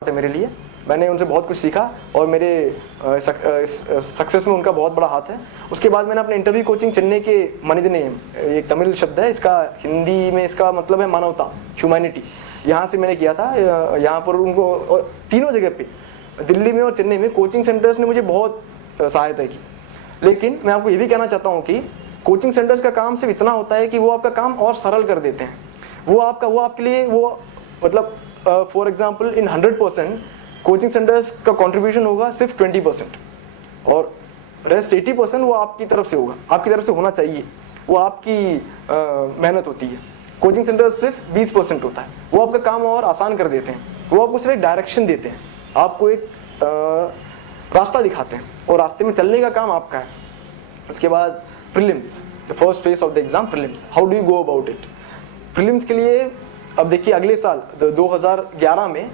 थे मेरे लिए। मैंने उनसे बहुत कुछ सीखा और मेरे सक्सेस में उनका बहुत बड़ा हाथ है। उसके बाद मैंने अपने इंटरव्यू कोचिंग चेन्नई के मनिधनेयम, एक तमिल शब्द है, इसका हिंदी में इसका मतलब है मानवता, ह्यूमैनिटी, यहाँ से मैंने किया था। यहाँ पर उनको और तीनों जगह पे, दिल्ली में और चेन्नई में कोचिंग सेंटर्स ने मुझे बहुत सहायता की। लेकिन मैं आपको ये भी कहना चाहता हूँ कि कोचिंग सेंटर्स का काम सिर्फ इतना होता है कि वो आपका काम और सरल कर देते हैं। वो आपके लिए वो मतलब for example in 100% coaching centres का कंट्रीब्यूशन होगा सिर्फ 20% और रेस्ट 80% वो आपकी तरफ से होगा, आपकी तरफ से होना चाहिए, वो आपकी मेहनत होती है। कोचिंग सेंटर्स सिर्फ 20% होता है, वो आपका काम और आसान कर देते हैं, वो आपको सिर्फ एक डायरेक्शन देते हैं, आपको एक रास्ता दिखाते हैं और रास्ते में चलने का काम आपका है। उसके बाद prelims, the first phase of the exam prelims, how do you go about it. Prelims के लिए अब देखिए अगले साल 2011 में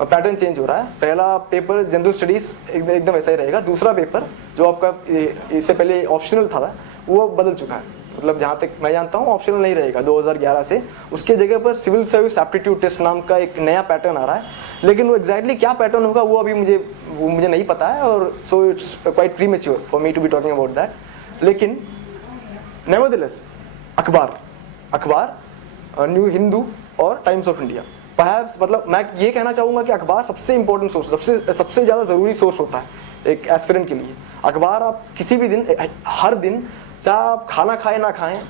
पैटर्न चेंज हो रहा है। पहला पेपर जनरल स्टडीज एकदम वैसा ही रहेगा, दूसरा पेपर जो आपका इससे पहले ऑप्शनल था वो बदल चुका है, मतलब जहाँ तक मैं जानता हूँ ऑप्शनल नहीं रहेगा 2011 से। उसके जगह पर सिविल सर्विस एप्टीट्यूड टेस्ट नाम का एक नया पैटर्न आ रहा है, लेकिन वो एग्जैक्टली क्या पैटर्न होगा वो अभी मुझे नहीं पता है, और so it's quite premature for me to be talking about that. लेकिन नेवरदलेस अखबार न्यू हिंदू और टाइम्स ऑफ इंडिया, परहैप्स, मतलब मैं ये कहना चाहूँगा कि अखबार सबसे इंपॉर्टेंट सोर्स, सबसे ज़्यादा ज़रूरी सोर्स होता है एक एस्पिरेंट के लिए। अखबार आप किसी भी दिन, हर दिन, चाहे आप खाना खाएं ना खाएं,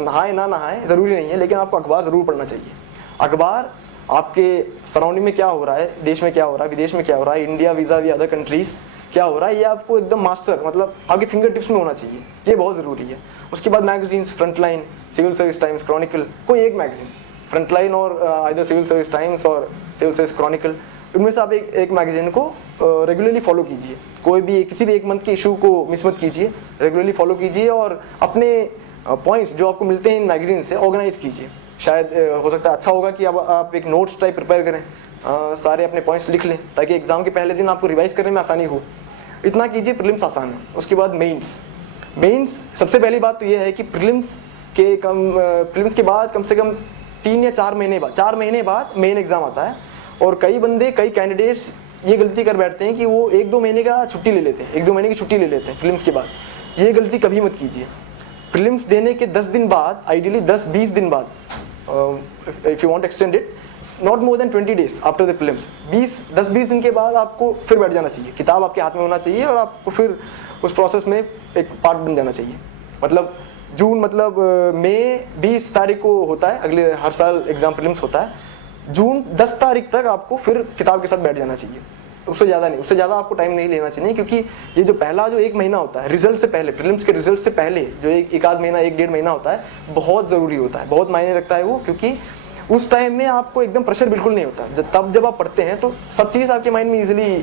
नहाएं ना नहाएं, ज़रूरी नहीं है, लेकिन आपको अखबार ज़रूर पढ़ना चाहिए। अखबार आपके सराउंडिंग में क्या हो रहा है, देश में क्या हो रहा है, विदेश में क्या हो रहा है, India vis a vis other countries क्या हो रहा है, ये आपको एकदम मास्टर, मतलब आपके फिंगर टिप्स में होना चाहिए, ये बहुत ज़रूरी है। उसके बाद magazines, Frontline, Civil Service Times, Chronicle, कोई एक मैगजीन, फ्रंटलाइन और आइदर सिविल सर्विस टाइम्स और सिविल सर्विस क्रॉनिकल, उनमें से आप एक मैगजीन को रेगुलरली फॉलो कीजिए। कोई भी किसी भी एक मंथ के इशू को मिस मत कीजिए, रेगुलरली फॉलो कीजिए और अपने पॉइंट्स जो आपको मिलते हैं इन मैगजीन से ऑर्गेनाइज कीजिए। शायद हो सकता है अच्छा होगा कि अब आप एक नोट्स टाइप प्रिपेयर करें, सारे अपने पॉइंट्स लिख लें ताकि एग्जाम के पहले दिन आपको रिवाइज करने में आसानी हो। इतना कीजिए, प्रीलिम्स आसान है। उसके बाद मेंस सबसे पहली बात तो ये है कि प्रीलिम्स के बाद कम से कम 3 या 4 महीने बाद मेन एग्जाम आता है। और कई कैंडिडेट्स ये गलती कर बैठते हैं कि वो 1-2 महीने का छुट्टी ले लेते हैं, 1-2 महीने की छुट्टी ले लेते हैं प्रीलिम्स के बाद। ये गलती कभी मत कीजिए। प्रीलिम्स देने के 10 दिन बाद, आइडियली 10-20 दिन बाद, if you want extend it, not more than 20 days after the prelims, 10-20 दिन के बाद आपको फिर बैठ जाना चाहिए, किताब आपके हाथ में होना चाहिए और आपको फिर उस प्रोसेस में एक पार्ट बन जाना चाहिए। मतलब मई 20 तारीख को होता है, अगले हर साल एग्जाम प्रीलिम्स होता है, जून 10 तारीख तक आपको फिर किताब के साथ बैठ जाना चाहिए, उससे ज़्यादा नहीं, उससे ज़्यादा आपको टाइम नहीं लेना चाहिए। क्योंकि ये जो पहला जो 1 महीना होता है रिजल्ट से पहले, प्रीलिम्स के रिजल्ट से पहले जो एक आध महीना, 1-1.5 महीना होता है, बहुत ज़रूरी होता है, बहुत मायने रखता है वो, क्योंकि उस टाइम में आपको एकदम प्रेशर बिल्कुल नहीं होता। जब आप पढ़ते हैं तो सब चीज़ आपके माइंड में ईजिली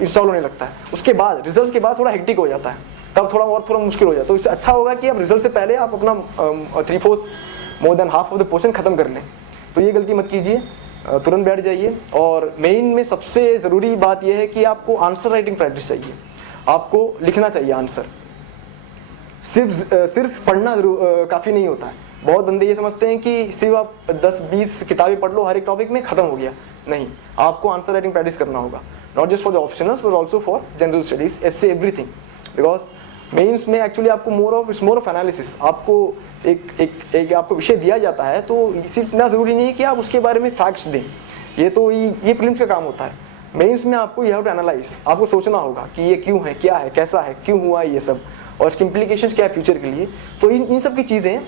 इंस्टॉल होने लगता है। उसके बाद रिजल्ट के बाद थोड़ा हेक्टिक हो जाता है, तब थोड़ा मुश्किल हो जाता है। तो इससे अच्छा होगा कि आप रिजल्ट से पहले आप अपना 3/4 more than half of the portion खत्म कर लें। तो ये गलती मत कीजिए, तुरंत बैठ जाइए। और मेन में सबसे ज़रूरी बात यह है कि आपको आंसर राइटिंग प्रैक्टिस चाहिए, आपको लिखना चाहिए आंसर। सिर्फ पढ़ना काफ़ी नहीं होता है। बहुत बंदे ये समझते हैं कि सिर्फ आप 10-20 किताबें पढ़ लो हर एक टॉपिक में, खत्म हो गया। नहीं, आपको आंसर राइटिंग प्रैक्टिस करना होगा, not just for the optionals but also for general studies, essay, everything. Because mains में एक्चुअली आपको इट्स मोर ऑफ एनालिसिस। आपको एक आपको विषय दिया जाता है तो इतना ज़रूरी नहीं है कि आप उसके बारे में फैक्ट्स दें, ये प्रीलिम्स का काम होता है। मेंस में आपको यू हैव टू एनालाइज, आपको सोचना होगा कि ये क्यों है, क्या है, कैसा है, क्यों हुआ ये सब, और इसकी इम्प्लीकेशंस क्या है फ्यूचर के लिए। तो इन सब की चीज़ें,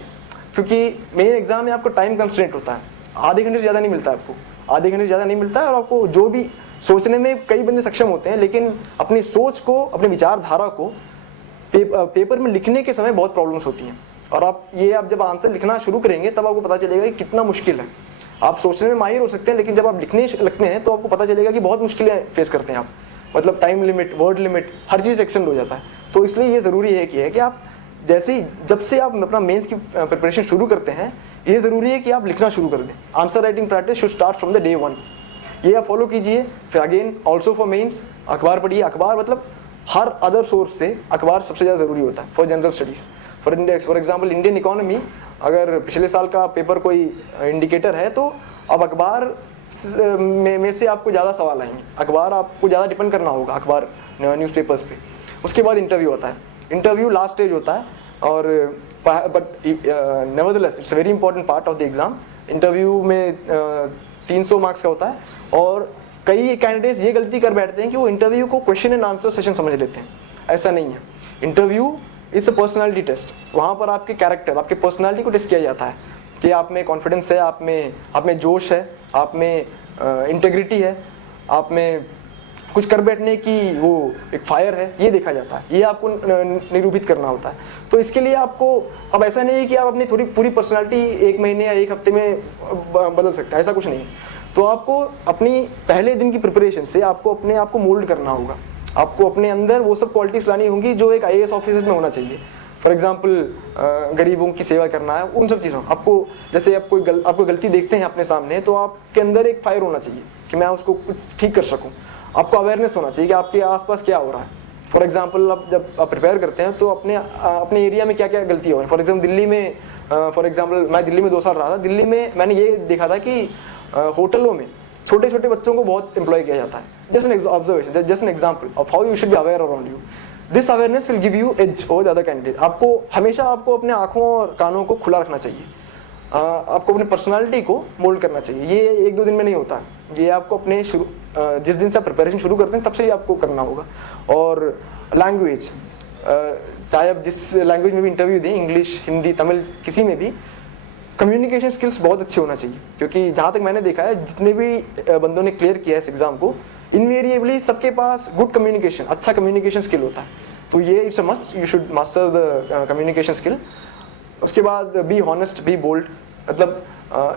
क्योंकि मेन एग्जाम में आपको टाइम कंस्ट्रेंट होता है, आधे घंटे से ज़्यादा नहीं मिलता है आपको, आधे घंटे से ज़्यादा नहीं मिलता है। और आपको जो भी सोचने में कई बंदे सक्षम होते हैं, लेकिन अपनी सोच को, अपनी विचारधारा को पेपर में लिखने के समय बहुत प्रॉब्लम्स होती हैं। और आप जब आंसर लिखना शुरू करेंगे तब आपको पता चलेगा कि कितना मुश्किल है। आप सोचने में माहिर हो सकते हैं, लेकिन जब आप लिखने लगते हैं तो आपको पता चलेगा कि बहुत मुश्किलें फेस करते हैं आप। मतलब टाइम लिमिट, वर्ड लिमिट, हर चीज़ एक्सटेंड हो जाता है। तो इसलिए ये ज़रूरी है कि आप जब से आप अपना मेंस की प्रिपरेशन शुरू करते हैं, ये ज़रूरी है कि आप लिखना शुरू कर दें। Answer writing practice should start from the day 1। ये आप फॉलो कीजिए। फिर अगेन ऑल्सो फॉर मेंस अखबार पढ़िए। अखबार मतलब हर अदर सोर्स से अखबार सबसे ज़्यादा ज़रूरी होता है for general studies. For example Indian economy, अगर पिछले साल का पेपर कोई इंडिकेटर है तो अब अखबार में से आपको ज़्यादा सवाल आएंगे, अखबार आपको ज़्यादा डिपेंड करना होगा, अखबार न्यूज़पेपर्स पे। उसके बाद इंटरव्यू आता है, इंटरव्यू लास्ट स्टेज होता है, और but nevertheless it's very important part of the exam. Interview में 300 मार्क्स का होता है, और कई कैंडिडेट्स ये गलती कर बैठते हैं कि वो इंटरव्यू को क्वेश्चन एंड आंसर सेशन समझ लेते हैं। ऐसा नहीं है, interview is a personality test. वहाँ पर आपके कैरेक्टर, आपके पर्सनालिटी को टेस्ट किया जाता है कि आप में कॉन्फिडेंस है, आप में जोश है, आप में इंटेग्रिटी है, आप में कुछ कर बैठने की वो एक फायर है, ये देखा जाता है, ये आपको निरूपित करना होता है। तो इसके लिए आपको अब ऐसा नहीं है कि आप अपनी थोड़ी पूरी पर्सनालिटी 1 महीने या 1 हफ्ते में बदल सकते हैं, ऐसा कुछ नहीं है। तो आपको अपनी पहले दिन की प्रिपरेशन से आपको अपने आप को मोल्ड करना होगा, आपको अपने अंदर वो सब क्वालिटीज़ लानी होंगी जो एक IAS ऑफिसर में होना चाहिए। फॉर एग्जाम्पल गरीबों की सेवा करना है, उन सब चीज़ों आपको, जैसे आप आपको गलती देखते हैं अपने सामने, तो आपके अंदर एक फायर होना चाहिए कि मैं उसको कुछ ठीक कर सकूं। आपको अवेयरनेस होना चाहिए कि आपके आसपास क्या हो रहा है। फॉर एग्जाम्पल आप जब आप प्रिपेयर करते हैं तो अपने एरिया में क्या क्या गलती हो रही है। फॉर एग्जाम्पल दिल्ली में, मैं दिल्ली में 2 साल रहा था। दिल्ली में मैंने ये देखा था कि होटलों में छोटे छोटे बच्चों को बहुत एम्प्लॉय किया जाता है। Just an observation, just an example of how you should be aware around you. This awareness will give you edge over the other candidate. आपको हमेशा आपको अपने आंखों और कानों को खुला रखना चाहिए, आपको अपनी पर्सनालिटी को मोल्ड करना चाहिए। ये 1-2 दिन में नहीं होता, ये आपको अपने जिस दिन से आप प्रिपरेशन शुरू करते हैं तब से ही आपको करना होगा। और लैंग्वेज, चाहे आप जिस लैंग्वेज में भी इंटरव्यू दें, इंग्लिश, हिंदी, तमिल, किसी में भी कम्युनिकेशन स्किल्स बहुत अच्छे होना चाहिए। क्योंकि जहाँ तक मैंने देखा है, जितने भी बंदों ने क्लियर किया है इस एग्जाम को, इनवेरिएबली सबके पास गुड कम्युनिकेशन, अच्छा कम्युनिकेशन स्किल होता है। तो ये it's a must, you should master the communication skill. उसके बाद बी हॉनेस्ट, बी बोल्ड। मतलब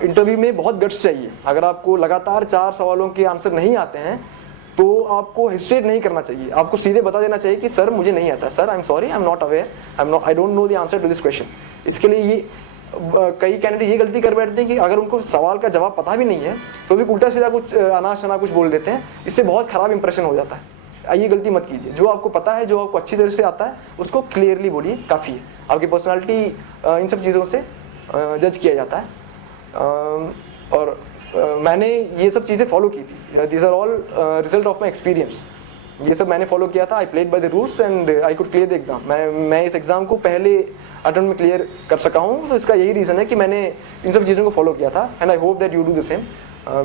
इंटरव्यू में बहुत गट्स चाहिए। अगर आपको लगातार 4 सवालों के आंसर नहीं आते हैं तो आपको हेजिटेट नहीं करना चाहिए, आपको सीधे बता देना चाहिए कि सर मुझे नहीं आता, sir I am sorry, I am not aware, I don't know the answer to this question. इसके लिए ये कई कैंडिडेट ये गलती कर बैठते हैं कि अगर उनको सवाल का जवाब पता भी नहीं है तो भी उल्टा सीधा कुछ अना शना कुछ बोल देते हैं। इससे बहुत खराब इंप्रेशन हो जाता है। ये गलती मत कीजिए। जो आपको पता है, जो आपको अच्छी तरह से आता है, उसको क्लियरली बोलिए, काफ़ी है। आपकी पर्सनालिटी इन सब चीज़ों से जज किया जाता है। और मैंने ये सब चीज़ें फॉलो की थी। These are all result of my experience. ये सब मैंने फॉलो किया था। I played by the rules and I could clear the exam. मैं इस एग्ज़ाम को पहले अटेम्प्ट में क्लियर कर सका हूँ। तो इसका यही रीज़न है कि मैंने इन सब चीज़ों को फॉलो किया था। And I hope that you do the same.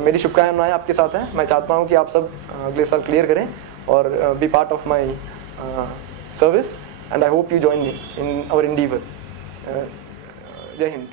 मेरी शुभकामनाएं आपके साथ हैं। मैं चाहता हूँ कि आप सब अगले साल क्लियर करें और be part of my service. And I hope you join me in our endeavour. जय हिंद।